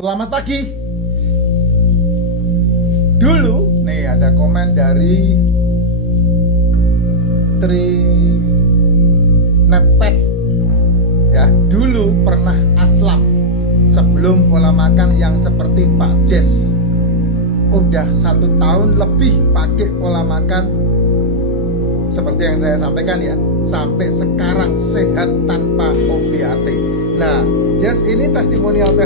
Selamat pagi. Dulu nih ada komen dari Trinetpet ya. Dulu pernah aslam sebelum pola makan yang seperti Pak Jess. Udah 1 tahun lebih pakai pola makan seperti yang saya sampaikan ya. Sampai sekarang sehat tanpa OBAT. Nah, Jess ini testimonial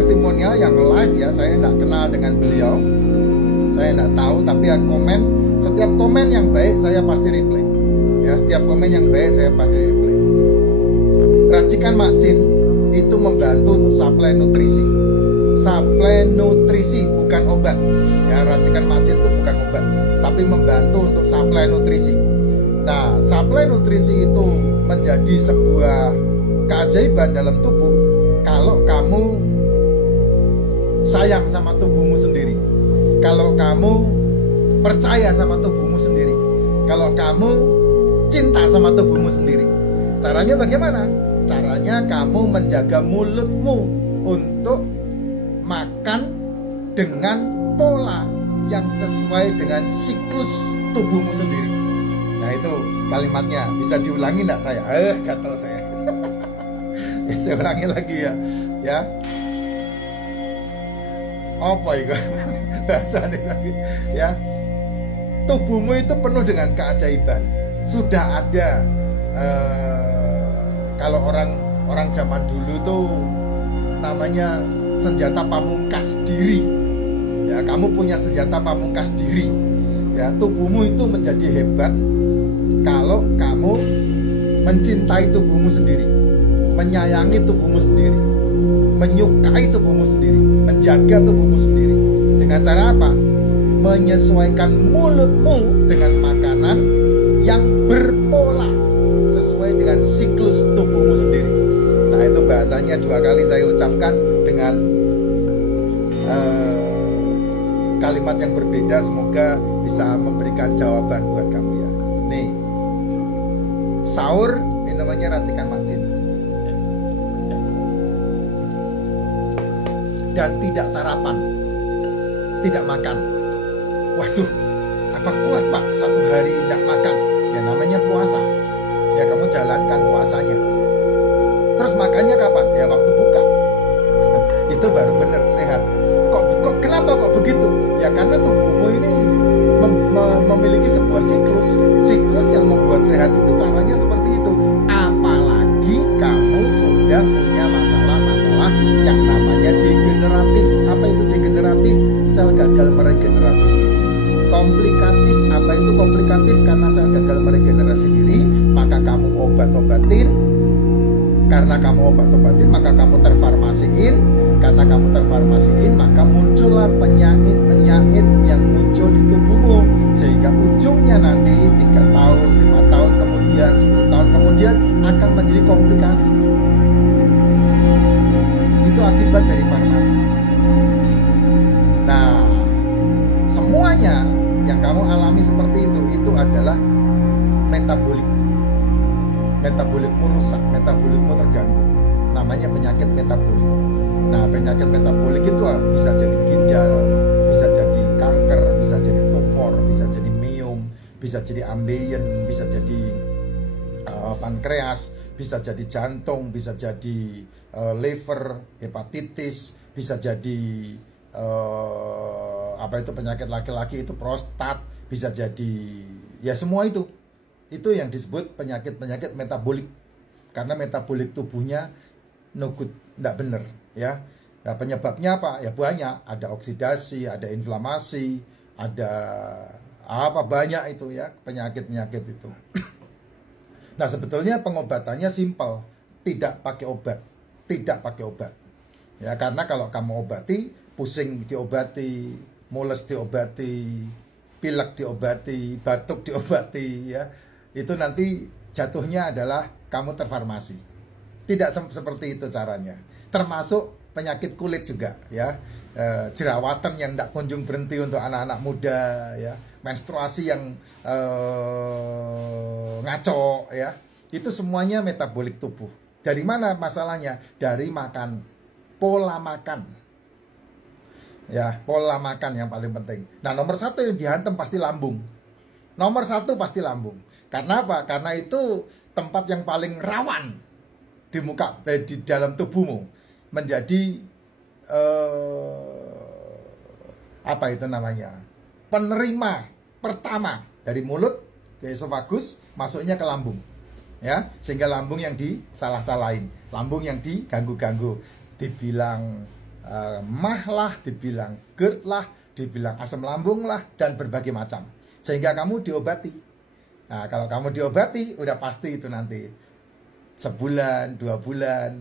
yang live ya. Saya nggak kenal dengan beliau, saya nggak tahu, tapi ya setiap komen yang baik saya pasti reply ya. Setiap komen yang baik saya pasti reply. Racikan Mak Jin itu membantu untuk suplai nutrisi bukan obat ya. Racikan Mak Jin itu bukan obat, tapi membantu untuk suplai nutrisi. Nah, suplai nutrisi itu menjadi sebuah keajaiban dalam tubuh kalau kamu sayang sama tubuhmu sendiri, kalau kamu percaya sama tubuhmu sendiri, kalau kamu cinta sama tubuhmu sendiri. Caranya bagaimana? Caranya kamu menjaga mulutmu untuk makan dengan pola yang sesuai dengan siklus tubuhmu sendiri. Nah, itu kalimatnya. Bisa diulangi enggak saya? Gatel saya. Ya, saya ulangi lagi ya. Ya. Apa itu? Bahasa ini lagi. Ya. Tubuhmu itu penuh dengan keajaiban. Sudah ada kalau orang zaman dulu tuh namanya senjata pamungkas diri. Ya, kamu punya senjata pamungkas diri. Ya, tubuhmu itu menjadi hebat kalau kamu mencintai tubuhmu sendiri, menyayangi tubuhmu sendiri, menyukai tubuhmu sendiri, menjaga tubuhmu sendiri. Dengan cara apa? Menyesuaikan mulutmu dengan makanan yang berpola sesuai dengan siklus tubuhmu sendiri. Nah, itu bahasanya 2 kali saya ucapkan dengan kalimat yang berbeda. Semoga bisa memberikan jawaban buat kamu ya. Nih, sahur ini namanya racikan Mak Jin. Dan tidak sarapan, tidak makan. Waduh, apa kuat Pak 1 hari tidak makan? Ya namanya puasa. Ya kamu jalankan puasanya. Terus makannya kapan? Ya waktu buka. Itu baru benar sehat. Kenapa kok begitu? Ya karena tubuhmu ini memiliki sebuah siklus yang membuat sehat. Itu caranya seperti itu. Apalagi kamu sudah punya masalah-masalah yang namanya degeneratif. Apa itu degeneratif? Sel gagal meregenerasi diri. Komplikatif. Apa itu komplikatif? Karena sel gagal meregenerasi diri, maka kamu obat-obatin. Karena kamu obat-obatin, maka kamu terfarmasiin. Karena kamu terfarmasiin, maka muncullah penyakit yang muncul di tubuhmu. Sehingga ujungnya nanti 3 tahun, 5 tahun kemudian, 10 tahun kemudian akan menjadi komplikasi. Itu akibat dari farmasi. Nah, semuanya yang kamu alami seperti itu adalah metabolik. Metabolikmu rusak, metabolikmu terganggu. Namanya penyakit metabolik. Nah, penyakit metabolik itu bisa jadi ginjal, bisa jadi kanker, bisa jadi tumor, bisa jadi miom, bisa jadi ambeien, bisa jadi pankreas, bisa jadi jantung, bisa jadi liver, hepatitis, bisa jadi apa itu penyakit laki-laki itu prostat, bisa jadi ya semua itu yang disebut penyakit metabolik. Karena metabolik tubuhnya no good, tidak benar ya. Nah, penyebabnya apa? Ya banyak, ada oksidasi, ada inflamasi, ada apa banyak itu ya penyakit itu. Nah, sebetulnya pengobatannya simpel, tidak pakai obat. Ya, karena kalau kamu obati, pusing diobati, mules diobati, pilek diobati, batuk diobati ya. Itu nanti jatuhnya adalah kamu terfarmasi. Tidak seperti itu caranya. Termasuk penyakit kulit juga ya. Jerawatan yang tidak kunjung berhenti untuk anak-anak muda ya. Menstruasi yang ngaco ya. Itu semuanya metabolik tubuh. Dari mana masalahnya? Dari makan. Pola makan. Ya, pola makan yang paling penting. Nah, nomor satu yang dihantam pasti lambung. Nomor satu pasti lambung. Karena apa? Karena itu tempat yang paling rawan di di dalam tubuhmu menjadi apa itu namanya? Penerima pertama dari mulut ke esofagus masuknya ke lambung. Ya, sehingga lambung yang disalah-salahin, lambung yang diganggu-ganggu, dibilang mah lah, dibilang GERD lah, dibilang asam lambung lah, dan berbagai macam. Sehingga kamu diobati. Nah, kalau kamu diobati, udah pasti itu nanti sebulan, 2 bulan,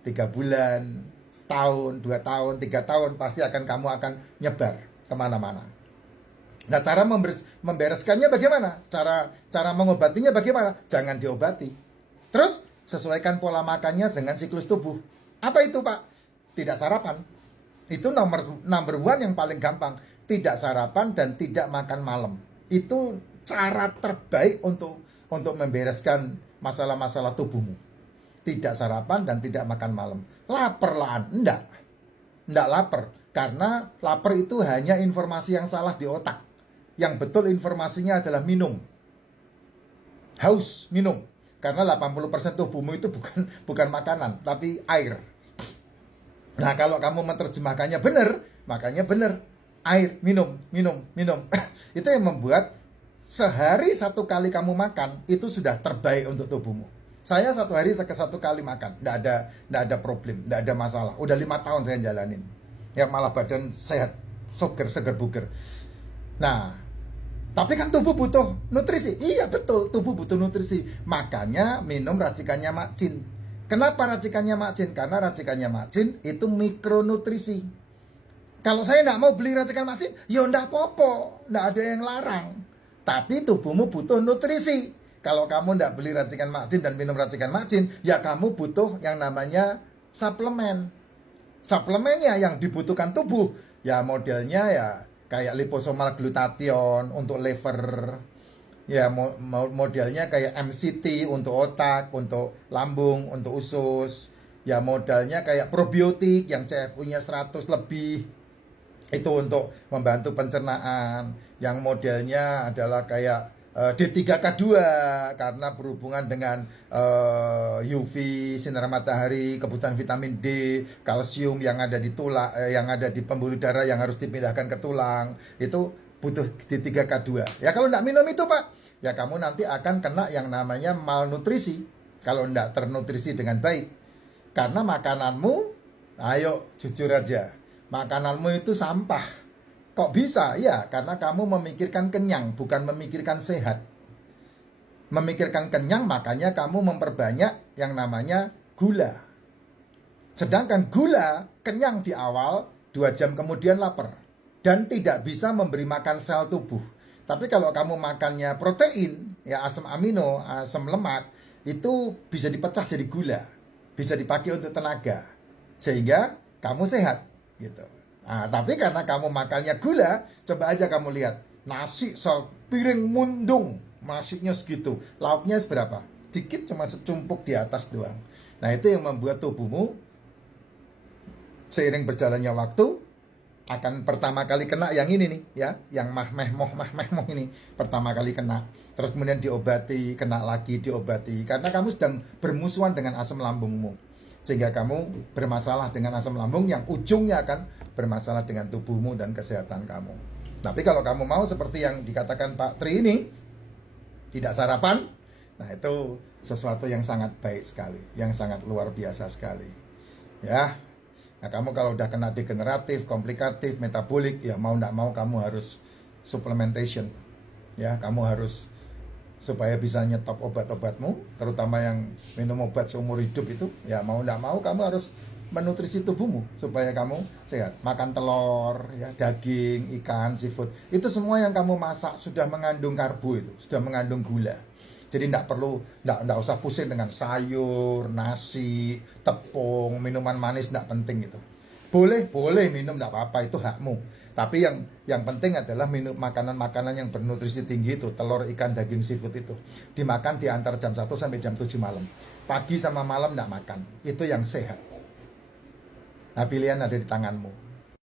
3 bulan, setahun, 2 tahun, 3 tahun, pasti kamu akan nyebar kemana-mana. Nah, cara membereskannya bagaimana? Cara mengobatinya bagaimana? Jangan diobati. Terus sesuaikan pola makannya dengan siklus tubuh. Apa itu, Pak? Tidak sarapan. Itu number one yang paling gampang. Tidak sarapan dan tidak makan malam. Itu cara terbaik untuk membereskan masalah-masalah tubuhmu. Tidak sarapan dan tidak makan malam. Lapar lah? Enggak lapar. Karena lapar itu hanya informasi yang salah di otak. Yang betul informasinya adalah minum. Haus, minum. Karena 80% tubuhmu itu bukan makanan, tapi air. Nah, kalau kamu menerjemahkannya benar, makanya benar. Air, minum. Itu yang membuat sehari 1 kali kamu makan, itu sudah terbaik untuk tubuhmu. Saya 1 hari 1 kali makan, nggak ada problem, nggak ada masalah. Udah 5 tahun saya jalanin. Ya malah badan sehat, seger buger. Nah, tapi kan tubuh butuh nutrisi. Iya betul, tubuh butuh nutrisi. Makanya minum racikannya Mak Jin. Kenapa racikannya Mak Jin? Karena racikannya Mak Jin itu mikronutrisi. Kalau saya nggak mau beli racikan Mak Jin, ya nggak apa-apa, nggak ada yang larang. Tapi tubuhmu butuh nutrisi. Kalau kamu nggak beli racikan Mak Jin dan minum racikan Mak Jin, ya kamu butuh yang namanya suplemen. Suplemennya yang dibutuhkan tubuh, ya modelnya ya kayak liposomal glutathione untuk liver, ya modelnya kayak MCT untuk otak, untuk lambung, untuk usus, ya modalnya kayak probiotik yang CFU-nya 100 lebih, itu untuk membantu pencernaan, yang modelnya adalah kayak D3K2 karena berhubungan dengan UV, sinar matahari, kebutuhan vitamin D, kalsium yang ada di tulang, yang ada di pembuluh darah yang harus dipindahkan ke tulang, itu butuh D3K2. Ya kalau nggak minum itu Pak, ya kamu nanti akan kena yang namanya malnutrisi kalau nggak ternutrisi dengan baik. Karena makananmu, ayo jujur aja, makananmu itu sampah. Kok bisa? Ya, karena kamu memikirkan kenyang, bukan memikirkan sehat. Memikirkan kenyang, makanya kamu memperbanyak yang namanya gula. Sedangkan gula, kenyang di awal, 2 jam kemudian lapar. Dan tidak bisa memberi makan sel tubuh. Tapi kalau kamu makannya protein, ya asam amino, asam lemak, itu bisa dipecah jadi gula. Bisa dipakai untuk tenaga. Sehingga kamu sehat, gitu. Nah, tapi karena kamu makannya gula, coba aja kamu lihat. Nasi sepiring mundung, nasinya segitu. Lauknya seberapa? Dikit, cuma secumpuk di atas doang. Nah, itu yang membuat tubuhmu seiring berjalannya waktu akan pertama kali kena yang ini nih, ya, yang mahmeh-moh ini pertama kali kena. Terus kemudian diobati, kena lagi, diobati. Karena kamu sedang bermusuhan dengan asam lambungmu. Sehingga kamu bermasalah dengan asam lambung yang ujungnya akan bermasalah dengan tubuhmu dan kesehatan kamu. Tapi kalau kamu mau seperti yang dikatakan Pak Tri ini, tidak sarapan, nah itu sesuatu yang sangat baik sekali, yang sangat luar biasa sekali. Ya, nah kamu kalau udah kena degeneratif, komplikatif, metabolik, ya mau tidak mau kamu harus supplementation. Ya, kamu harus supaya bisa nyetop obat-obatmu, terutama yang minum obat seumur hidup itu, ya mau tidak mau kamu harus menutrisi tubuhmu supaya kamu sehat. Makan telur, ya, daging, ikan, seafood, itu semua yang kamu masak sudah mengandung karbo, itu sudah mengandung gula. Jadi tidak usah pusing dengan sayur, nasi, tepung, minuman manis, tidak penting itu. Boleh minum, tidak apa-apa, itu hakmu. Tapi yang penting adalah minum makanan-makanan yang bernutrisi tinggi itu, telur, ikan, daging, seafood itu dimakan di antara jam 1 sampai jam 7 malam. Pagi sama malam tidak makan. Itu yang sehat. Nah, pilihan ada di tanganmu.